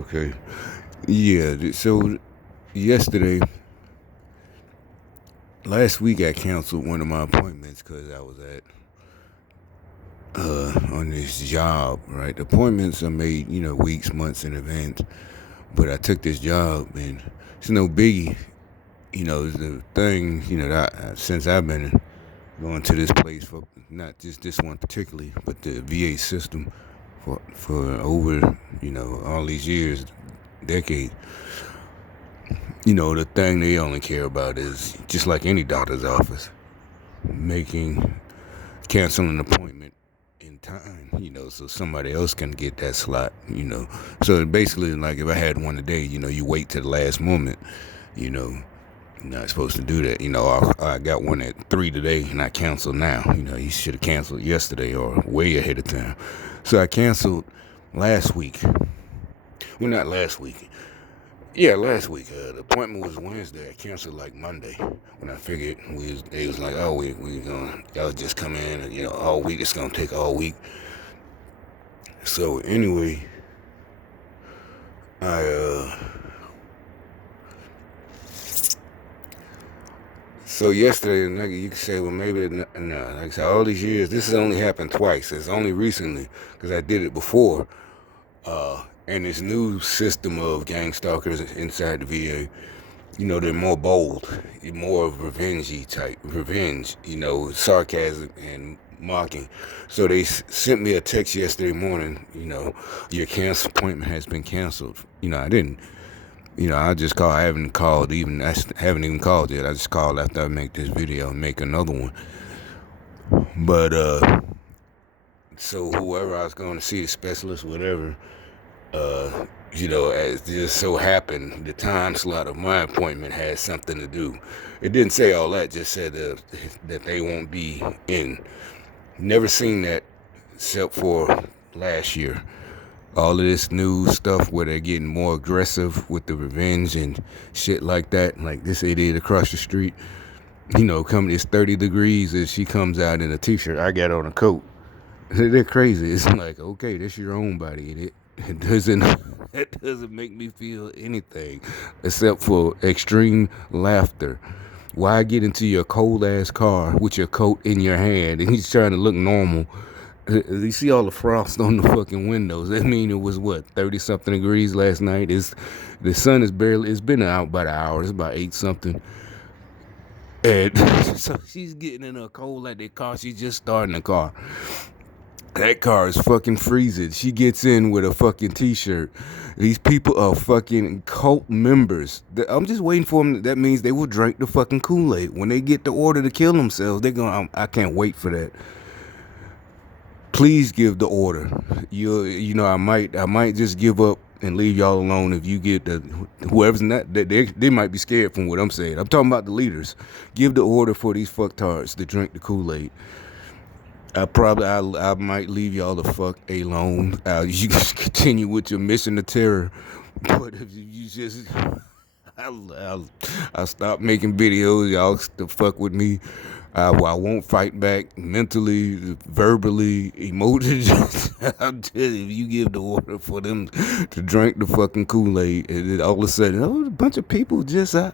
Okay. Yeah. So yesterday, last week, I canceled one of my appointments because I was at on this job. Right. The appointments are made, weeks, months in advance. But I took this job, and it's no biggie. The thing. That since I've been going to this place for not just this one particularly, but the VA system for over all these years, decades. The thing they only care about is just like any doctor's office, making canceling an appointment in time, so somebody else can get that slot. So basically, like if I had one today, you wait to the last moment, you know, you're not supposed to do that. I got one at 3 today and I canceled now. You should have canceled yesterday or way ahead of time. So I canceled last week. Well, not last week. Yeah, last week. The appointment was Wednesday. I canceled like Monday when I figured they was like, oh, we gonna y'all just come in and all week. It's gonna take all week. So anyway, I so yesterday, nigga, you can say, well, maybe no. Like I said, all these years, this has only happened twice. It's only recently because I did it before. And this new system of gang stalkers inside the VA. They're more bold, more of revengey type, sarcasm and mocking. So they sent me a text yesterday morning, your cancel appointment has been canceled. I didn't, I just called. I haven't called even, I haven't even called yet. I just called after I make this video and make another one. But, so whoever I was going to see, the specialist, whatever, as just so happened, the time slot of my appointment has something to do. It didn't say all that, just said that they won't be in. Never seen that except for last year. All of this new stuff where they're getting more aggressive with the revenge and shit like that. Like this idiot across the street, coming, it's 30 degrees and she comes out in a t-shirt. I got on a coat. They're crazy. It's like, okay, this your own body. It doesn't make me feel anything except for extreme laughter. Why get into your cold ass car with your coat in your hand and he's trying to look normal? You see all the frost on the fucking windows. That mean it was 30 something degrees last night. The sun is barely. It's been out about an hour. It's about 8 something. And so she's getting in a cold like that car. She's just starting the car. That car is fucking freezing. She gets in with a fucking t-shirt. These people are fucking cult members. I'm just waiting for them. That means they will drink the fucking Kool-Aid. When they get the order to kill themselves, they're going, I can't wait for that. Please give the order. I might just give up and leave y'all alone if you get whoever's not, they might be scared from what I'm saying. I'm talking about the leaders. Give the order for these fucktards to drink the Kool-Aid. I might leave y'all the fuck alone. You just continue with your mission of terror. But if you just, I'll stop making videos. Y'all still fuck with me. I won't fight back mentally, verbally, emotionally. I'm telling you, if you give the order for them to drink the fucking Kool-Aid, and then all of a sudden, a bunch of people just, I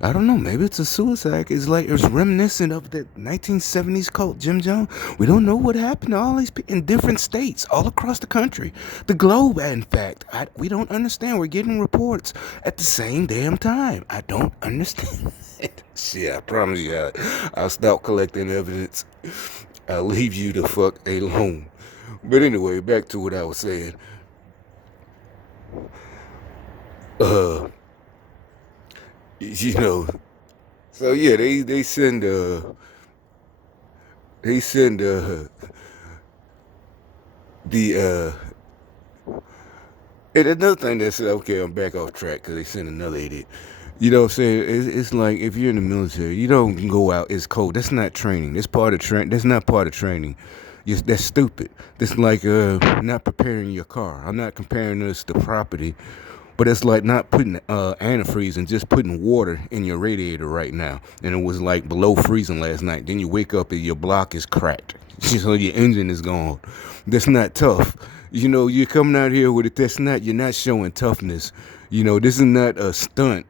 don't know, maybe it's a suicide. It's reminiscent of the 1970s cult, Jim Jones. We don't know what happened to all these people in different states, all across the country. The globe, in fact. We don't understand. We're getting reports at the same damn time. I don't understand. Shit, I promise you, I'll stop collecting evidence. I'll leave you the fuck alone. But anyway, back to what I was saying. So yeah, they send the and another thing that's okay, I'm back off track because they send another idiot. You know what I'm saying? It's like if you're in the military, you don't go out. It's cold. That's not training. That's part of That's not part of training. That's stupid. That's like not preparing your car. I'm not comparing this to property But it's like not putting antifreeze and just putting water in your radiator right now. And it was like below freezing last night. Then you wake up and your block is cracked. So your engine is gone. That's not tough. You know, you're coming out here with it. You're not showing toughness. You know, this is not a stunt.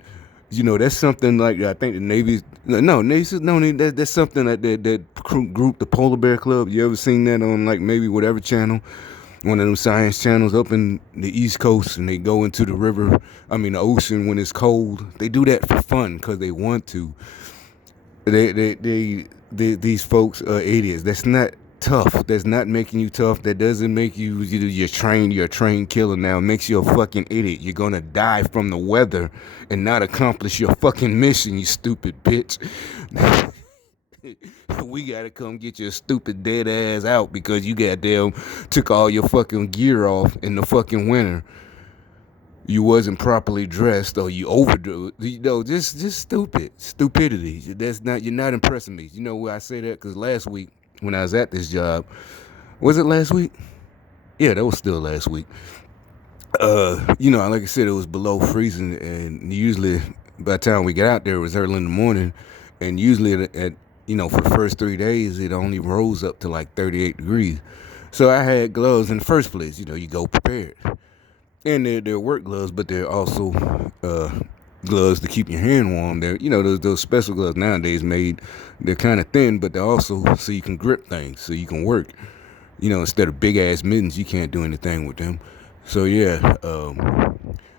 You know, that's something like I think the Navy. No, that's something like that group, the Polar Bear Club. You ever seen that on like maybe whatever channel? One of them science channels up in the East Coast, and they go into the river, the ocean when it's cold. They do that for fun because they want to. These folks are idiots. That's not tough. That's not making you tough. That doesn't make you're a trained killer now. It makes you a fucking idiot. You're gonna die from the weather and not accomplish your fucking mission, you stupid bitch. We gotta come get your stupid dead ass out because you goddamn took all your fucking gear off in the fucking winter. You wasn't properly dressed or you overdrew. You know, just stupidity. You're not impressing me. You know why I say that? Because last week when I was at this job, was it last week? Yeah, that was still last week. Like I said, it was below freezing, and usually by the time we get out there, it was early in the morning, and usually for the first 3 days, it only rose up to like 38 degrees. So I had gloves in the first place. You know, you go prepared. And they're work gloves, but they're also gloves to keep your hand warm. They're, those special gloves nowadays made, they're kind of thin, but they're also so you can grip things, so you can work. Instead of big ass mittens, you can't do anything with them. So yeah,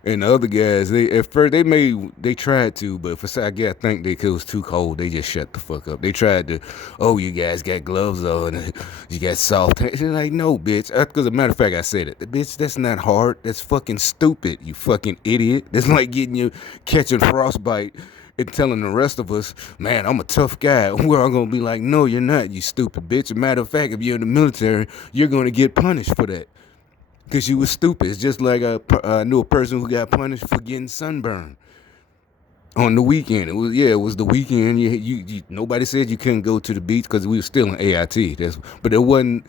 and the other guys, at first they tried to, but I think it was too cold. They just shut the fuck up. They tried to, oh, you guys got gloves on, you got soft hands. They're like, no, bitch. Because as a matter of fact, I said it, bitch. That's not hard. That's fucking stupid. You fucking idiot. That's like catching frostbite and telling the rest of us, man, I'm a tough guy. We're all gonna be like, no, you're not. You stupid bitch. As a matter of fact, if you're in the military, you're gonna get punished for that. Because you was stupid. It's just like I knew a person who got punished for getting sunburned on the weekend. It was the weekend. You nobody said you couldn't go to the beach because we were still in AIT. But it wasn't,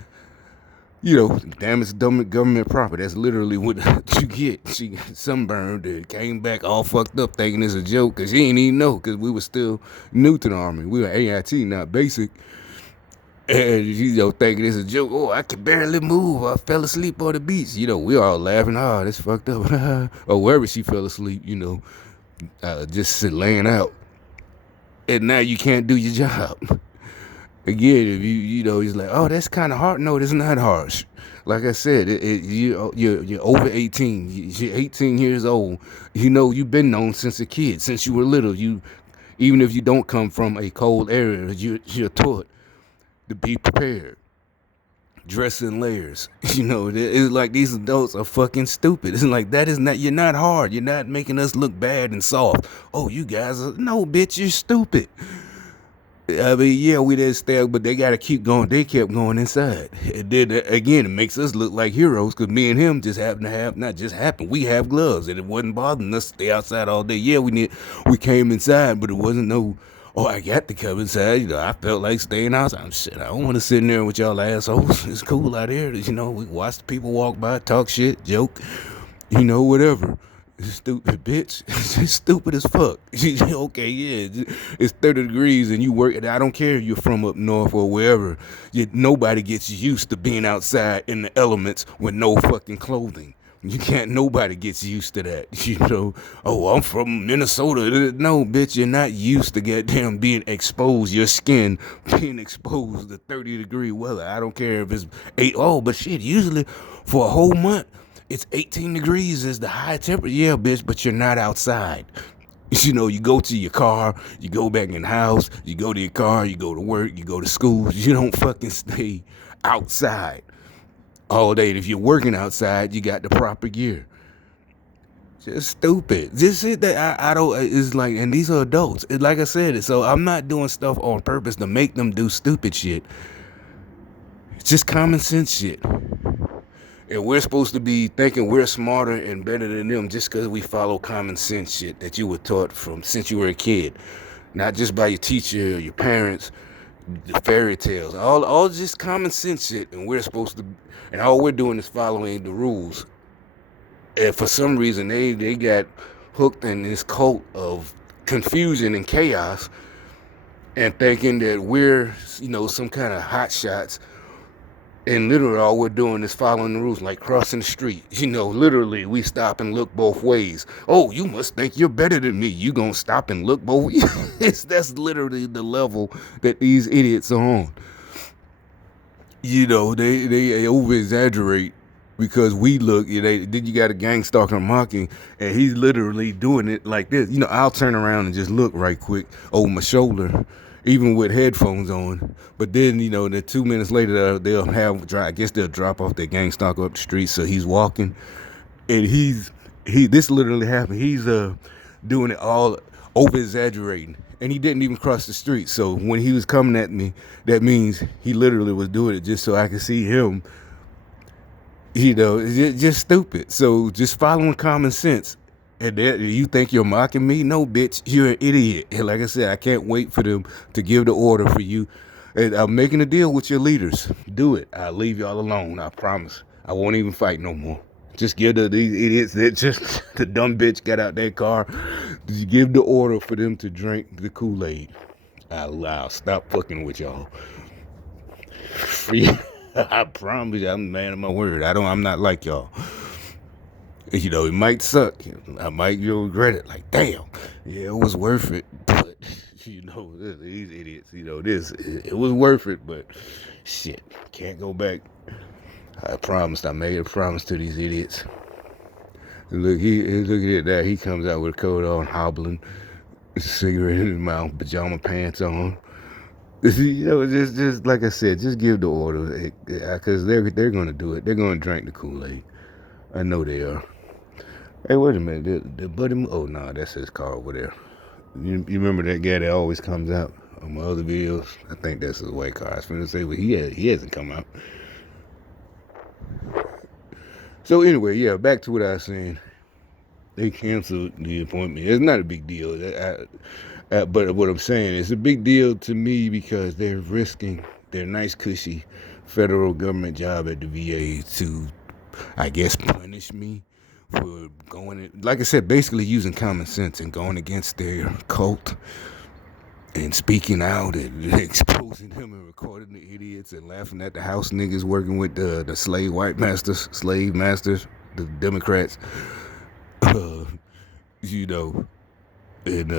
damn, it's government property. That's literally what you get. She got sunburned and came back all fucked up thinking it's a joke because she didn't even know because we were still new to the Army. We were AIT, not basic. And, thinking it's a joke. Oh, I can barely move. I fell asleep on the beach. We all laughing. Oh, that's fucked up. Or wherever she fell asleep, just laying out. And now you can't do your job. Again, if he's like, oh, that's kind of hard. No, it's not harsh. Like I said, you're over 18. You're 18 years old. You've been known since a kid, since you were little. Even if you don't come from a cold area, you're taught to be prepared. Dress in layers. It's like these adults are fucking stupid. It's like you're not hard. You're not making us look bad and soft. Oh, you guys are, no, bitch, you're stupid. Yeah, we didn't stay, but they got to keep going. They kept going inside. It did, again, it makes us look like heroes because me and him just happen to have, not just happen, we have gloves and it wasn't bothering us to stay outside all day. Yeah, we came inside, but it wasn't I got to come inside. I felt like staying outside. Shit, I don't want to sit in there with y'all assholes. It's cool out here. We watch the people walk by, talk shit, joke, whatever. Stupid bitch. It's stupid as fuck. Okay, yeah, it's 30 degrees and you work. I don't care if you're from up north or wherever. Nobody gets used to being outside in the elements with no fucking clothing. Nobody gets used to that, Oh, I'm from Minnesota. No, bitch, you're not used to goddamn being exposed, your skin being exposed to 30-degree weather. I don't care if it's 8. Oh, but shit, usually for a whole month, it's 18 degrees is the high temperature. Yeah, bitch, but you're not outside. You go to your car, you go back in the house, you go to your car, you go to work, you go to school. You don't fucking stay outside all day. If you're working outside, you got the proper gear. Just stupid. Just shit that I don't. It's like, and these are adults. Like I said, so I'm not doing stuff on purpose to make them do stupid shit. It's just common sense shit. And we're supposed to be thinking we're smarter and better than them just because we follow common sense shit that you were taught from since you were a kid. Not just by your teacher or your parents, the fairy tales. All just common sense shit. And we're supposed to, and all we're doing is following the rules. And for some reason, they got hooked in this cult of confusion and chaos, and thinking that we're, some kind of hot shots. And literally, all we're doing is following the rules, like crossing the street. Literally, we stop and look both ways. Oh, you must think you're better than me. You gonna stop and look both ways? That's literally the level that these idiots are on. They over exaggerate because we look. Then you got a gang stalker mocking, and he's literally doing it like this. I'll turn around and just look right quick over my shoulder, even with headphones on. But then, the 2 minutes later, I guess they'll drop off their gang stalker up the street. So he's walking, and this literally happened. He's doing it all over exaggerating, and he didn't even cross the street. So when he was coming at me, that means he literally was doing it just so I could see him. Just stupid. So just following common sense. And you think you're mocking me? No, bitch, you're an idiot. And like I said, I can't wait for them to give the order for you. And I'm making a deal with your leaders. Do it. I'll leave y'all alone. I promise. I won't even fight no more. Just give these idiots that just the dumb bitch got out that car. Give the order for them to drink the Kool-Aid. I'll stop fucking with y'all. I promise you, I'm a man of my word. I'm not like y'all. It might suck. I might regret it. Like, damn, yeah, it was worth it. But these idiots. It was worth it. But shit, can't go back. I promised. I made a promise to these idiots. Look at that. He comes out with a coat on, hobbling, a cigarette in his mouth, pajama pants on. Just like I said, just give the order, because they're gonna do it. They're gonna drink the Kool-Aid. I know they are. Hey, wait a minute. The buddy. Oh no, that's his car over there. You remember that guy that always comes out on my other videos? I think that's his white car. I was going to say, but he hasn't come out. So anyway, yeah, back to what I was saying. They canceled the appointment. It's not a big deal. But what I'm saying, it's a big deal to me because they're risking their nice, cushy federal government job at the VA to, I guess, punish me for going, like I said, basically using common sense and going against their cult and speaking out and exposing them and recording the idiots and laughing at the house niggas working with the slave masters, the Democrats, and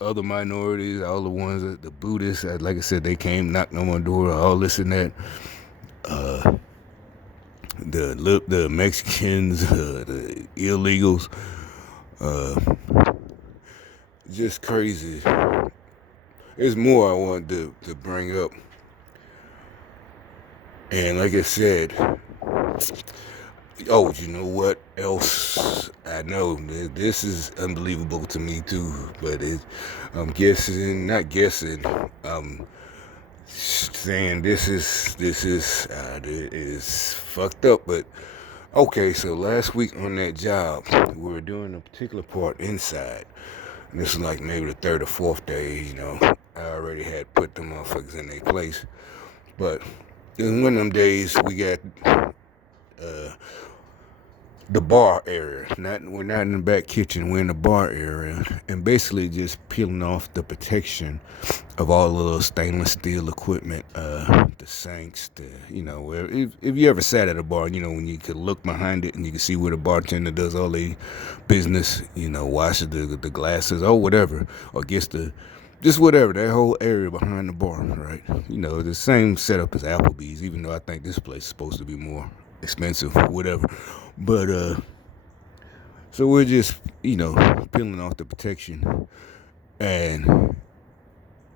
other minorities, all the ones, the Buddhists, like I said, they came, knocked on my door, all this and that. The Mexicans, the illegals, just crazy. There's more I wanted to bring up. And like I said, you know what else? I know this is unbelievable to me too, but I'm saying this is fucked up. But okay, so last week on that job, we were doing a particular part inside. And this is like maybe the third or fourth day, I already had put them motherfuckers in their place. But in one of them days, we got the bar area. We're not in the back kitchen. We're in the bar area, and basically just peeling off the protection of all the little stainless steel equipment, the sinks, if you ever sat at a bar, when you could look behind it and you can see where the bartender does all the business, washes the glasses or whatever, or gets just whatever, that whole area behind the bar, right? The same setup as Applebee's, even though I think this place is supposed to be more expensive, whatever. But so we're just peeling off the protection, and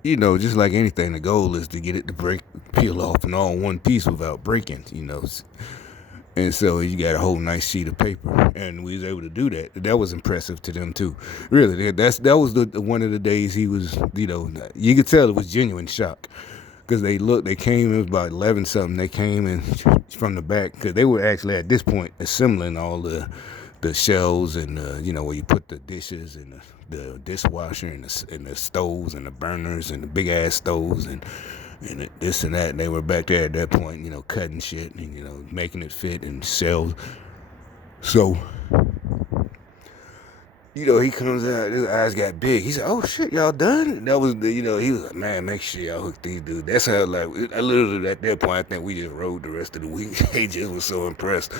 just like anything, the goal is to get it to peel off and all in one piece without breaking, And so you got a whole nice sheet of paper, and we was able to do that. That was impressive to them too. Really, that was one of the days he was, you could tell it was genuine shock. Because they came, it was about 11 something, they came in from the back, because they were actually at this point assembling all the shelves and, where you put the dishes and the dishwasher and the stoves and the burners and the big ass stoves and this and that. And they were back there at that point, cutting shit and, making it fit and shelves. So he comes out, his eyes got big. He said, "Oh shit, y'all done?" And that was he was like, "Man, make sure y'all hook these dudes." That's how I literally at that point I think we just rode the rest of the week. They just was so impressed.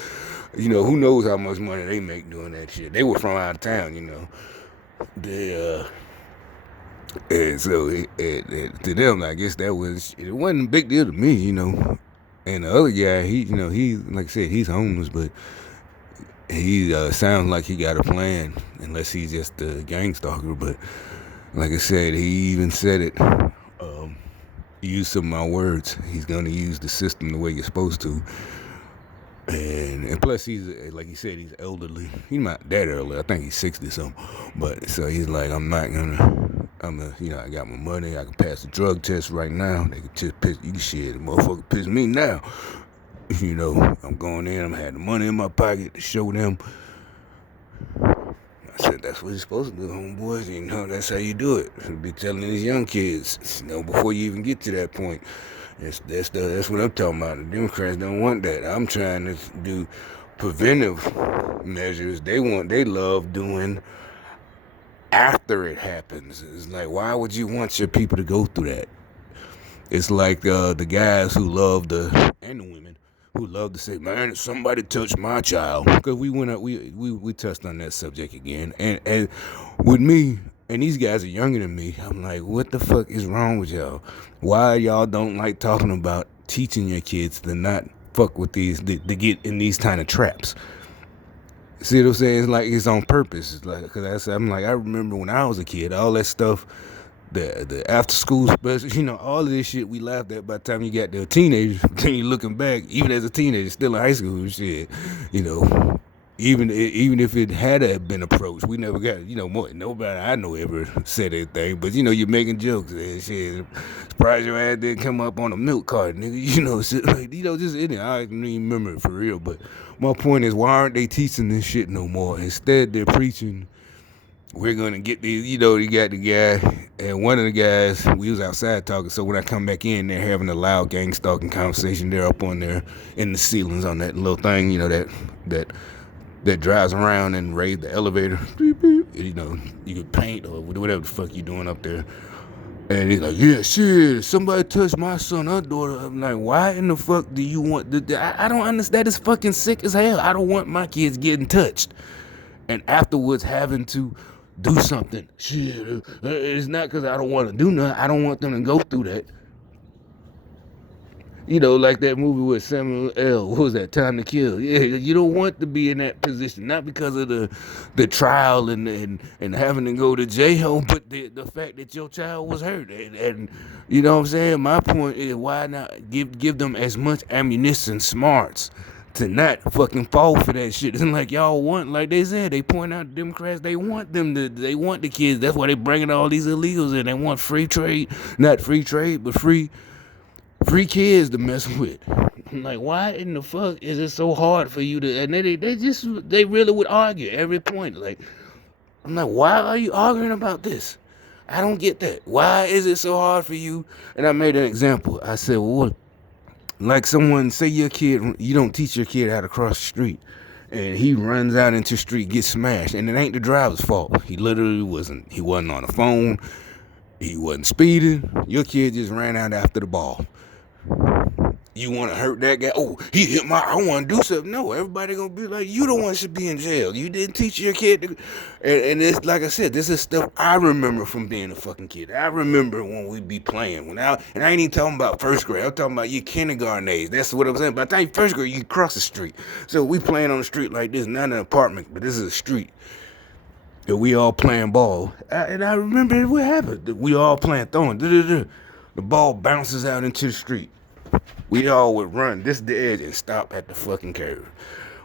Who knows how much money they make doing that shit. They were from out of town. They and so to them, I guess it wasn't a big deal to me. And the other guy, he like I said, he's homeless, but he sounds like he got a plan, unless he's just a gang stalker. But like I said, he even said it. He used some of my words. He's gonna use the system the way you're supposed to. And plus he's like he said, he's elderly. He's not that elderly. I think he's 60 something. But so he's like, I got my money. I can pass the drug test right now. They can just piss you shit. The motherfucker piss me now. I'm going in. I'm having the money in my pocket to show them. I said, that's what you're supposed to do, homeboys. That's how you do it. Be telling these young kids, before you even get to that point. That's what I'm talking about. The Democrats don't want that. I'm trying to do preventive measures. They love doing after it happens. It's like, why would you want your people to go through that? It's like the guys and the women who love to say, "Man, if somebody touched my child," because we touched on that subject again, and with me. And these guys are younger than me. I'm like, what the fuck is wrong with y'all? Why y'all don't like talking about teaching your kids to not fuck with these, to get in these kind of traps? See what I'm saying? It's like it's on purpose. It's like, because I'm like, I remember when I was a kid, all that stuff, the after school special, all of this shit we laughed at by the time you got to a teenager. Then you looking back, even as a teenager, still in high school shit, even if it had been approached, we never got more. Nobody I know ever said anything. But you're making jokes and shit. Surprised your ass didn't come up on a milk cart, nigga. Shit like just in it. I don't even remember it for real. But my point is, why aren't they teaching this shit no more? Instead, they're preaching. We're gonna get these. You got the guy, and one of the guys. We was outside talking. So when I come back in, they're having a loud gang stalking conversation. They're up on there in the ceilings on that little thing. That drives around and raise the elevator. You can paint or whatever the fuck you doing up there. And he's like, yeah, shit, somebody touched my son or daughter. I'm like, why in the fuck do you want I don't understand. That is fucking sick as hell. I don't want my kids getting touched and afterwards having to do something. Shit, it's not because I don't want to do nothing. I don't want them to go through that. Like that movie with Samuel L. What was that? Time to Kill. Yeah, you don't want to be in that position, not because of the trial and having to go to jail, but the fact that your child was hurt. And you know what I'm saying? My point is, why not give them as much ammunition, smarts, to not fucking fall for that shit. It's like y'all want, like they said, they point out the Democrats, they want the kids. That's why they bringing all these illegals in. They want free trade, not free trade, but free kids to mess with. I'm like, why in the fuck is it so hard for you to? And they really would argue every point. Like, I'm like, why are you arguing about this? I don't get that. Why is it so hard for you? And I made an example. I said, well, like someone say you don't teach your kid how to cross the street, and he runs out into the street, gets smashed, and it ain't the driver's fault. He literally wasn't. He wasn't on the phone. He wasn't speeding. Your kid just ran out after the ball. You want to hurt that guy? Oh, he hit I want to do something. No, everybody going to be like, you the one should be in jail. You didn't teach your kid to. And it's like I said, this is stuff I remember from being a fucking kid. I remember when we be playing. And I ain't even talking about first grade. I'm talking about your kindergarten age. That's what I'm saying. By the time first grade, you cross the street. So we playing on the street like this, not an apartment, but this is a street. And we all playing ball. And I remember what happened. We all playing throwing. The ball bounces out into the street. We all would run this the edge and stop at the fucking curve.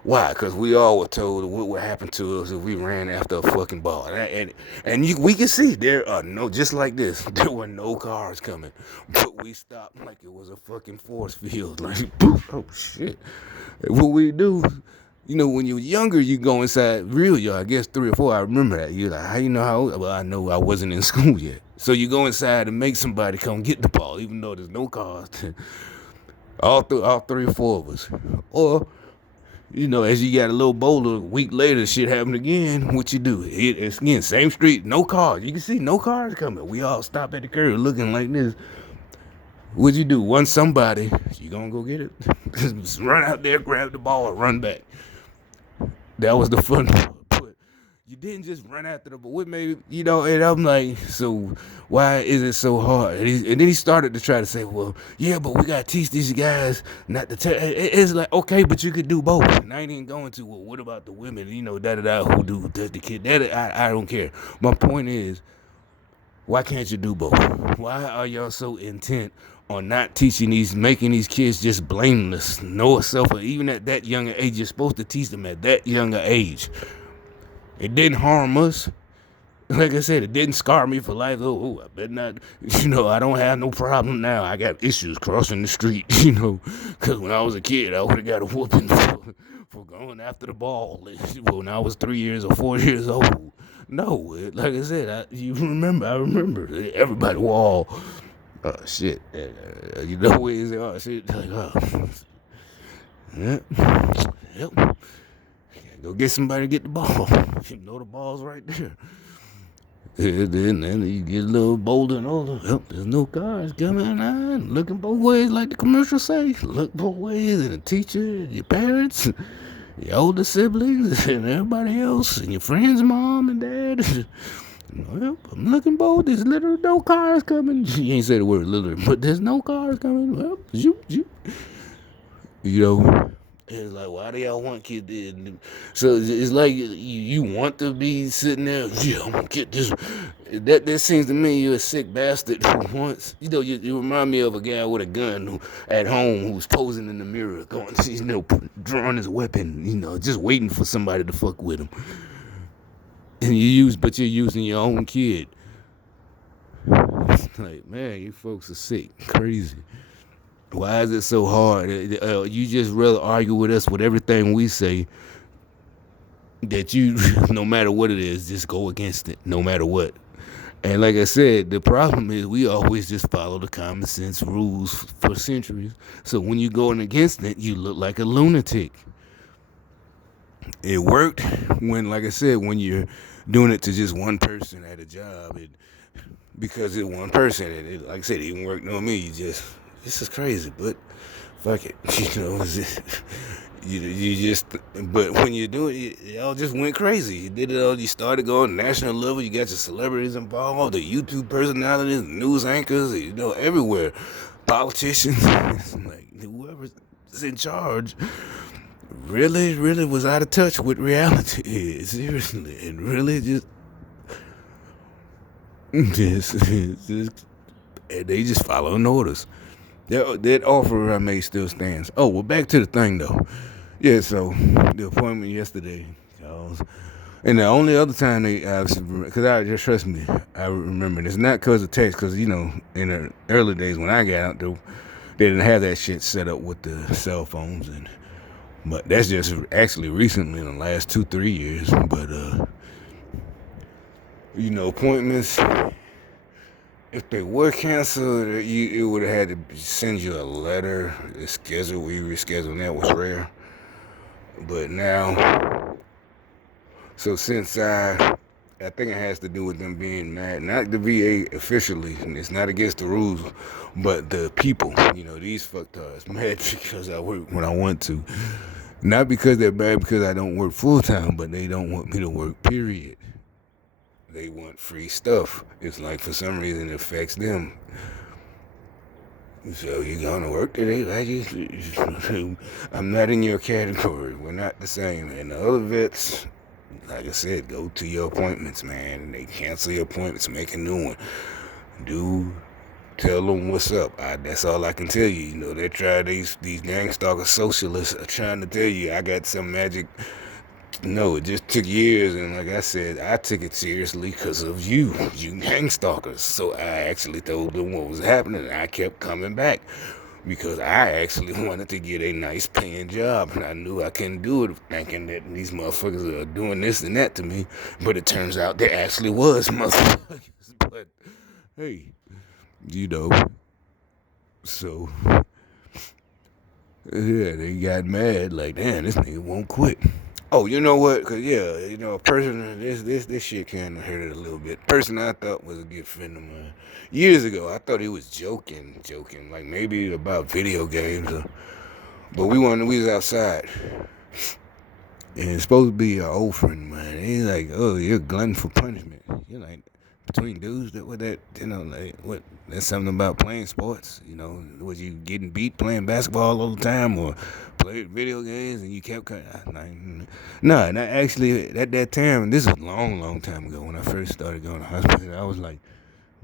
Why? Because we all were told what would happen to us if we ran after a fucking ball. We can see there are just like this, there were no cars coming. But we stopped like it was a fucking force field. Like, poof, oh shit. What we do, when you're younger, you go inside real yard. I guess 3 or 4, I remember that. You're like, how you know how? Well, I know I wasn't in school yet. So you go inside and make somebody come get the ball, even though there's no cars. All 3 or 4 of us. Or as you got a little bolder, a week later, shit happened again. What you do? It's again, same street, no cars. You can see no cars coming. We all stop at the curb looking like this. What'd you do? Once somebody, you gonna go get it? Just run out there, grab the ball, and run back. That was the fun part. But you didn't just run after the ball. What made, and I'm like, so why is it so hard? And then he started to try to say, well, yeah, but we gotta teach these guys not to tell. It's like, okay, but you could do both. And I ain't even going to, well, what about the women, who do the kid? I don't care. My point is, why can't you do both? Why are y'all so intent on not teaching making these kids just blameless, know self, or even at that younger age? You're supposed to teach them at that younger age. It didn't harm us. Like I said, it didn't scar me for life. I better not, I don't have no problem now. I got issues crossing the street, because when I was a kid, I would have got a whooping for going after the ball when I was 3 years or 4 years old. No, like I said, I remember everybody were all, shit. Where is it? Oh, shit. Like, yeah. Yep. Go get somebody to get the ball. The ball's right there. Then you get a little bolder and older. There's no cars coming on. Looking both ways, like the commercial say. Look both ways, and the teacher, your parents, your older siblings, and everybody else, and your friend's mom and dad. I'm looking bold. There's literally no cars coming. You ain't say the word literally, but there's no cars coming. Well, it's like, why do y'all want kids? So it's like you want to be sitting there. Yeah, I'm gonna get this. That seems to me you're a sick bastard who wants. You remind me of a guy with a gun at home who's posing in the mirror, going, drawing his weapon. Just waiting for somebody to fuck with him. And you're using your own kid. Like, man, you folks are sick, crazy. Why is it so hard? You just rather argue with us with everything we say that you, no matter what it is, just go against it, no matter what. And like I said, the problem is we always just follow the common sense rules for centuries. So when you're going against it, you look like a lunatic. It worked when, like I said, when you're doing it to just one person at a job, because it's one person, and like I said, it didn't work on me. This is crazy, but fuck it, but when you do it, y'all just went crazy. You did it all. You started going national level. You got your celebrities involved, the YouTube personalities, news anchors, everywhere, politicians, like whoever's in charge. Really, really was out of touch with reality. Seriously, and really just and they just following orders. That offer I made still stands. Oh, well, back to the thing though. Yeah, so the appointment yesterday, Charles. And the only other time because I just trust me, I remember. It's not because of text, because in the early days when I got out there, they didn't have that shit set up with the cell phones, but that's just actually recently in the last 2-3 years. But appointments, if they were canceled, it would have had to send you a letter, a schedule. We rescheduled, that was rare. But now, so since I think it has to do with them being mad, not the VA officially, and it's not against the rules, but the people, these fucktards mad because I work when I want to. Not because they're mad because I don't work full time, but they don't want me to work, period. They want free stuff. It's like for some reason it affects them. So you gonna work today? I'm not in your category. We're not the same. And the other vets, like I said, go to your appointments, man. And they cancel your appointments, make a new one. Tell them what's up. That's all I can tell you. They try these gang stalker socialists are trying to tell you I got some magic. No, it just took years, and like I said, I took it seriously because of you gang stalkers. So I actually told them what was happening, and I kept coming back because I actually wanted to get a nice paying job, and I knew I couldn't do it thinking that these motherfuckers are doing this and that to me, but it turns out there actually was motherfuckers. But hey, so Yeah, they got mad like, damn, this nigga won't quit. Oh, you know what? Cause yeah, a person this shit kind of hurt it a little bit. Person I thought was a good friend of mine years ago. I thought he was joking, like maybe about video games. But we was outside, and it's supposed to be an old friend of mine. And he's like, oh, you're a glutton for punishment. You're like, between dudes that with that, like what? That's something about playing sports. Was you getting beat playing basketball all the time, or played video games and you kept cutting? No, and I actually at that time, this was a long time ago when I first started going to hospital. I was like,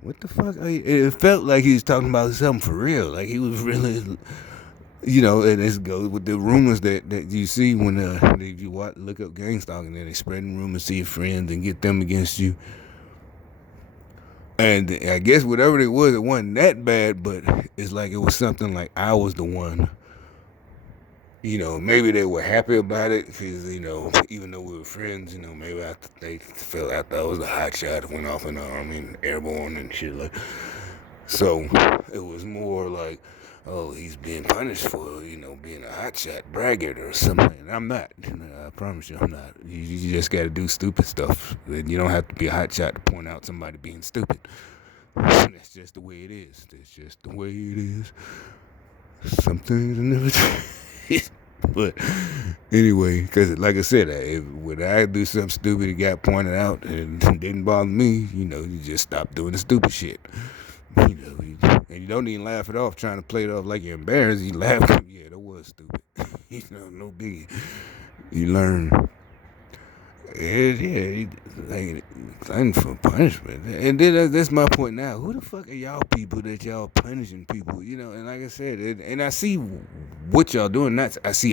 what the fuck? It felt like he was talking about something for real. Like he was really. And this goes with the rumors that you see when you look up gang stalking, and they spreading rumors to your friends and get them against you. And I guess whatever it wasn't that bad, but it's like it was something like I was the one. Maybe they were happy about it because, even though we were friends, maybe they felt I thought I was a hot shot, went off in the army and airborne and shit like. So it was more like, oh, he's being punished for, being a hot shot braggart or something. And I'm not. I promise you, I'm not. You just got to do stupid stuff. And you don't have to be a hot shot to point out somebody being stupid. That's just the way it is. That's just the way it is. Some things are never change. But anyway, because like I said, when I do something stupid, it got pointed out and it didn't bother me, you just stop doing the stupid shit. And you don't even laugh it off trying to play it off like you're embarrassed. You laugh, yeah, that was stupid. No biggie. You learn. Yeah, like glutton for punishment. And then that's my point now. Who the fuck are y'all people that y'all punishing people? And like I said, and I see what y'all doing. I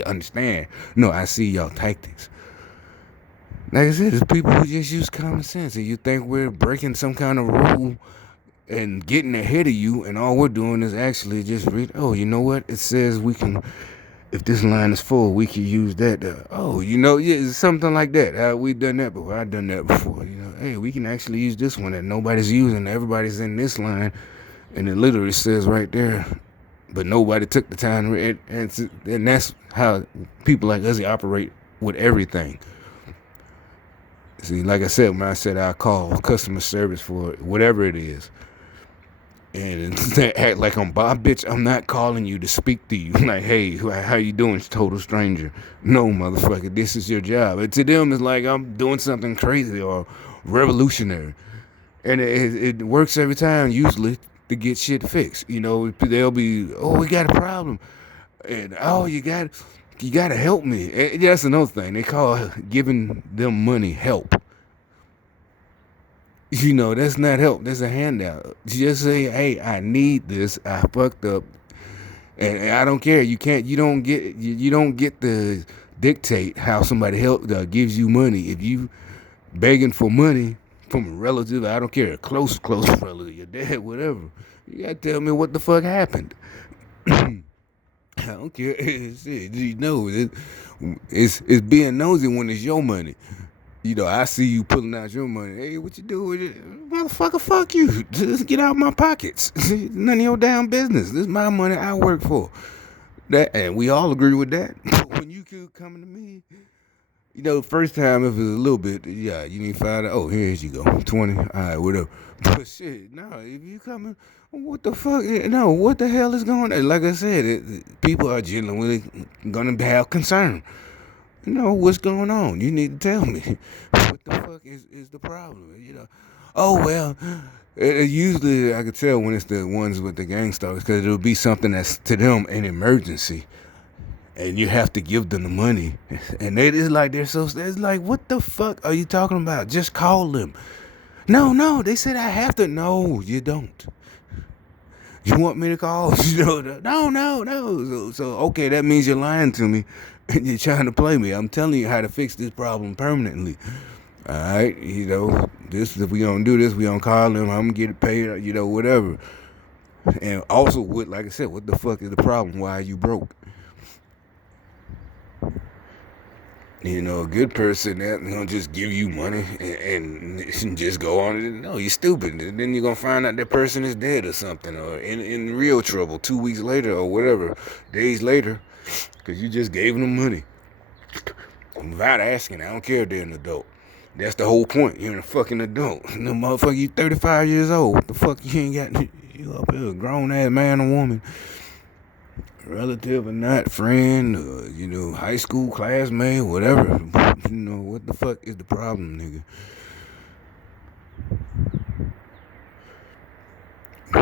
understand. No, I see y'all tactics. Like I said, it's people who just use common sense, and you think we're breaking some kind of rule and getting ahead of you, and all we're doing is actually just read. Oh, you know what? It says we can. If this line is full, we can use that. Yeah, something like that. We done that before. I've done that before. Hey, we can actually use this one that nobody's using. Everybody's in this line, and it literally says right there, but nobody took the time to read it. And that's how people like us operate with everything. See, like I said, when I said I call customer service for whatever it is, and they act like I'm Bob, bitch. I'm not calling you to speak to you. Like, hey, how you doing, total stranger? No, motherfucker, this is your job. And to them, it's like I'm doing something crazy or revolutionary. And it works every time, usually, to get shit fixed. They'll be, oh, we got a problem. And, oh, you got to help me. And that's another thing. They call giving them money help. That's not help. That's a handout. Just say, hey, I need this. I fucked up. And I don't care. You don't get to dictate how somebody gives you money. If you begging for money from a relative, I don't care, a close relative, your dad, whatever, you gotta tell me what the fuck happened. I don't care. It's being nosy when it's your money. I see you pulling out your money. Hey, what you do with it? Motherfucker, fuck you. Just get out of my pockets. None of your damn business. This is my money I work for. And we all agree with that. But when you keep coming to me, first time if it's a little bit, yeah, you need $5. Oh, here you go. 20. All right, whatever. But shit, no, if you coming, what the fuck? No, what the hell is going on? Like I said, people are genuinely going to have concern. What's going on? You need to tell me. What the fuck is the problem? Oh, well, usually I could tell when it's the ones with the gang stalkers because it'll be something that's to them an emergency. And you have to give them the money. And it's like, what the fuck are you talking about? Just call them. No, they said I have to. No, you don't. You want me to call? No. So okay, that means you're lying to me and you're trying to play me. I'm telling you how to fix this problem permanently. All right, this if we don't do this, we don't call them. I'm gonna get it paid, whatever. And also, like I said, what the fuck is the problem? Why are you broke? A good person that gonna just give you money and just go on it. No, you're stupid. And then you're gonna find out that person is dead or something, or in real trouble 2 weeks later or whatever, days later. Because you just gave them money without asking. I don't care if they're an adult. That's the whole point. You're a fucking adult. No motherfucker, you 35 years old. What the fuck you ain't got? You up here, a grown ass man or woman, relative or not, friend, high school classmate, whatever. What the fuck is the problem, nigga?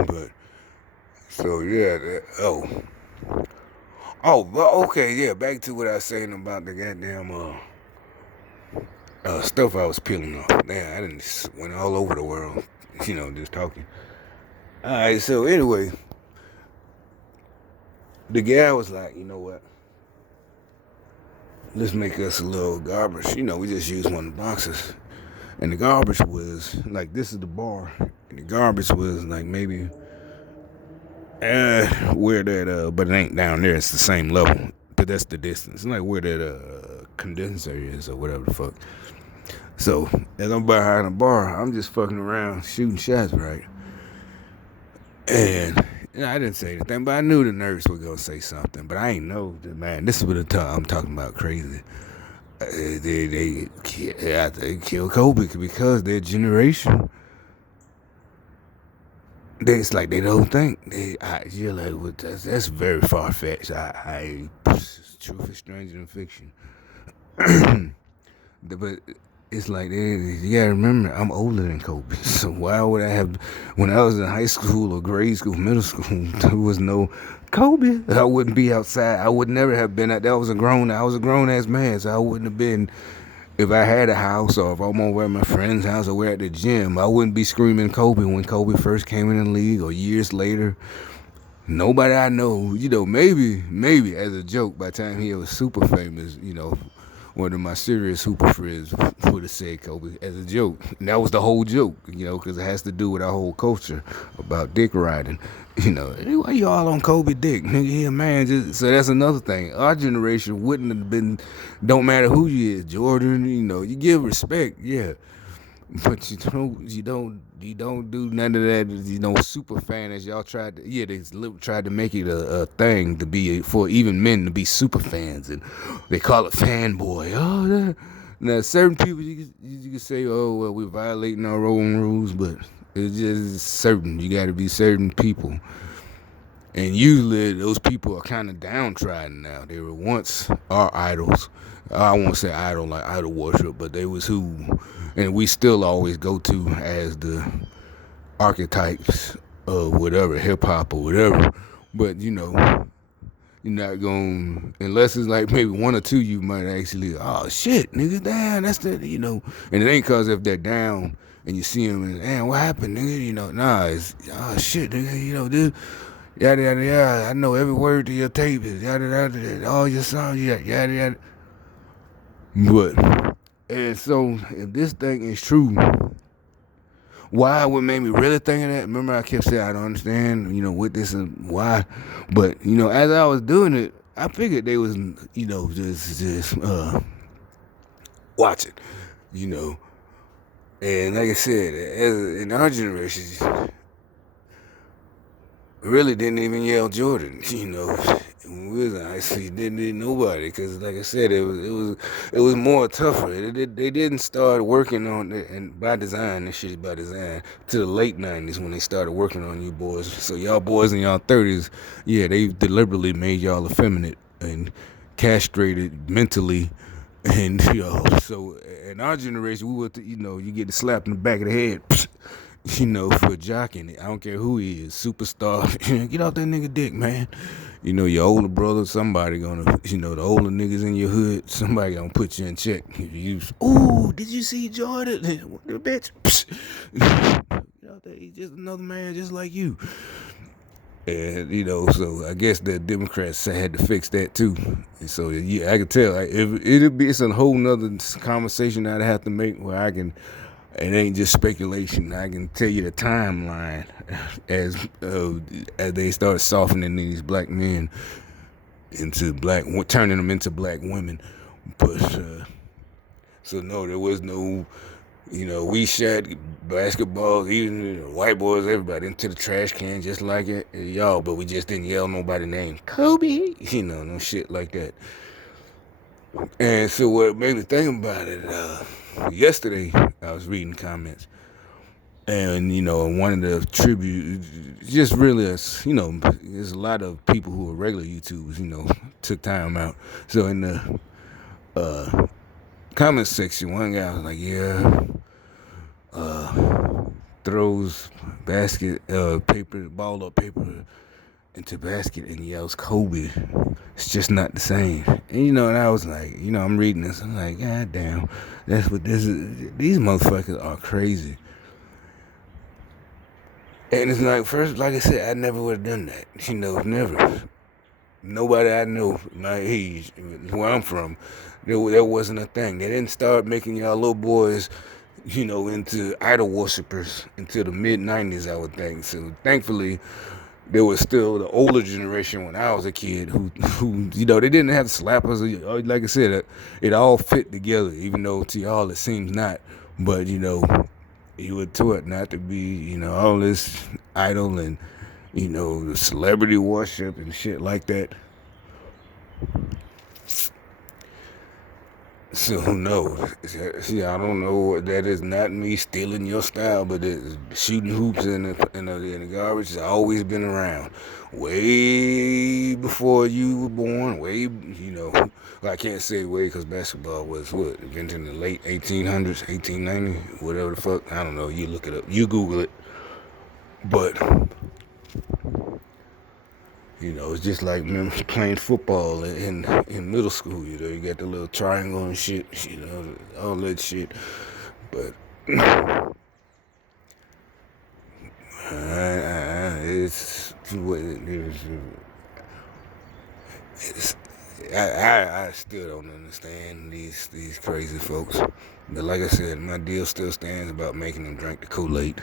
But so yeah, okay, yeah. Back to what I was saying about the goddamn stuff I was peeling off. Damn, I didn't went all over the world, just talking. All right, so anyway, the guy was like, you know what? Let's make us a little garbage. We just used one of the boxes, and the garbage was like, this is the bar, and the garbage was like maybe where that but it ain't down there. It's the same level, but that's the distance. It's like where that condenser is or whatever the fuck. So as I'm behind the bar, I'm just fucking around shooting shots, right? And I didn't say anything, but I knew the nurse was gonna say something. But I ain't know that, man. This is what I'm talking about. Crazy. They kill Kobe because their generation. It's like they don't think. You're like, well, that's very far fetched. Truth is stranger than fiction. But it's like you gotta remember, I'm older than Kobe. So why would I have? When I was in high school or grade school, middle school, there was no Kobe. I wouldn't be outside. I would never have been out. I was a grown ass man, so I wouldn't have been. If I had a house or if I'm over at my friend's house or we're at the gym, I wouldn't be screaming Kobe when Kobe first came in the league or years later. Nobody I know, maybe as a joke, by the time he was super famous, one of my serious super friends would have said Kobe as a joke. And that was the whole joke, because it has to do with our whole culture about dick riding. Why you all on Kobe dick? Nigga, he a man. So that's another thing. Our generation wouldn't have been, don't matter who you is, Jordan, you give respect, yeah. But you don't do none of that, super fan as y'all tried to. Yeah, they tried to make it a thing to be for even men to be super fans, and they call it fanboy. Oh, now certain people you can say, oh well, we're violating our own rules, but it's just certain. You got to be certain people, and usually those people are kind of downtrodden now. They were once our idols. I won't say idol like idol worship, but they was who. And we still always go to as the archetypes of whatever, hip-hop or whatever. But, you're not going, unless it's like maybe one or two, you might actually, oh, shit, nigga, damn, that's the, And it ain't because if they're down and you see them and, damn, what happened, nigga? Nah, it's, oh, shit, nigga, this, yada, yada, yada. I know every word to your tape is yada, yada, yada, all your songs, yada, yada. But... And so, if this thing is true, why would make me really think of that? Remember, I kept saying I don't understand, what this and why. But as I was doing it, I figured they was, just watching, And like I said, in our generation, really didn't even yell Jordan, When we was in high school, didn't nobody, because like I said, it was more tougher. They didn't start working on it, and by design, this shit is by design, to the late 90s when they started working on you boys. So y'all boys in y'all 30s, yeah, they deliberately made y'all effeminate and castrated mentally. And so in our generation, we would, you get the slap in the back of the head. For jocking it. I don't care who he is, superstar. Get off that nigga dick, man. Your older brother, somebody gonna, the older niggas in your hood, somebody gonna put you in check. Ooh, did you see Jordan? What the bitch? He's just another man just like you. And, so I guess the Democrats had to fix that too. And so, yeah, I can tell. It's a whole nother conversation I'd have to make where I can. It ain't just speculation. I can tell you the timeline as they start softening these black men turning them into black women. But so no, there was no, we shot basketball, even white boys, everybody into the trash can just like it, y'all. But we just didn't yell nobody name, Kobe, no shit like that. And so what made me think about it, yesterday I was reading comments, and one of the tribute, just really, there's a lot of people who are regular YouTubers, took time out. So in the comment section, one guy was like, yeah, throws basket, paper, ball up paper into basket and yells Kobe. It's just not the same. And and I was like, I'm reading this, I'm like, God damn, that's what this is. These motherfuckers are crazy. And it's like, first, like I said, I never would have done that. Never. Nobody I know my age, where I'm from, there wasn't a thing. They didn't start making y'all little boys, into idol worshippers until the mid '90s, I would think. So thankfully, there was still the older generation when I was a kid who they didn't have to slap us. Like I said, it all fit together, even though to y'all it seems not. But you were taught not to be, all this idol and celebrity worship and shit like that. So no, see, I don't know. That is not me stealing your style, but it's shooting hoops in the garbage has always been around, way before you were born. Well, I can't say way because basketball was invented in the late 1800s, 1890, whatever the fuck. I don't know. You look it up, you Google it, but. It's just like playing football in middle school. You got the little triangle and shit. All that shit. But it's what it is. I still don't understand these crazy folks. But like I said, my deal still stands about making them drink the Kool-Aid.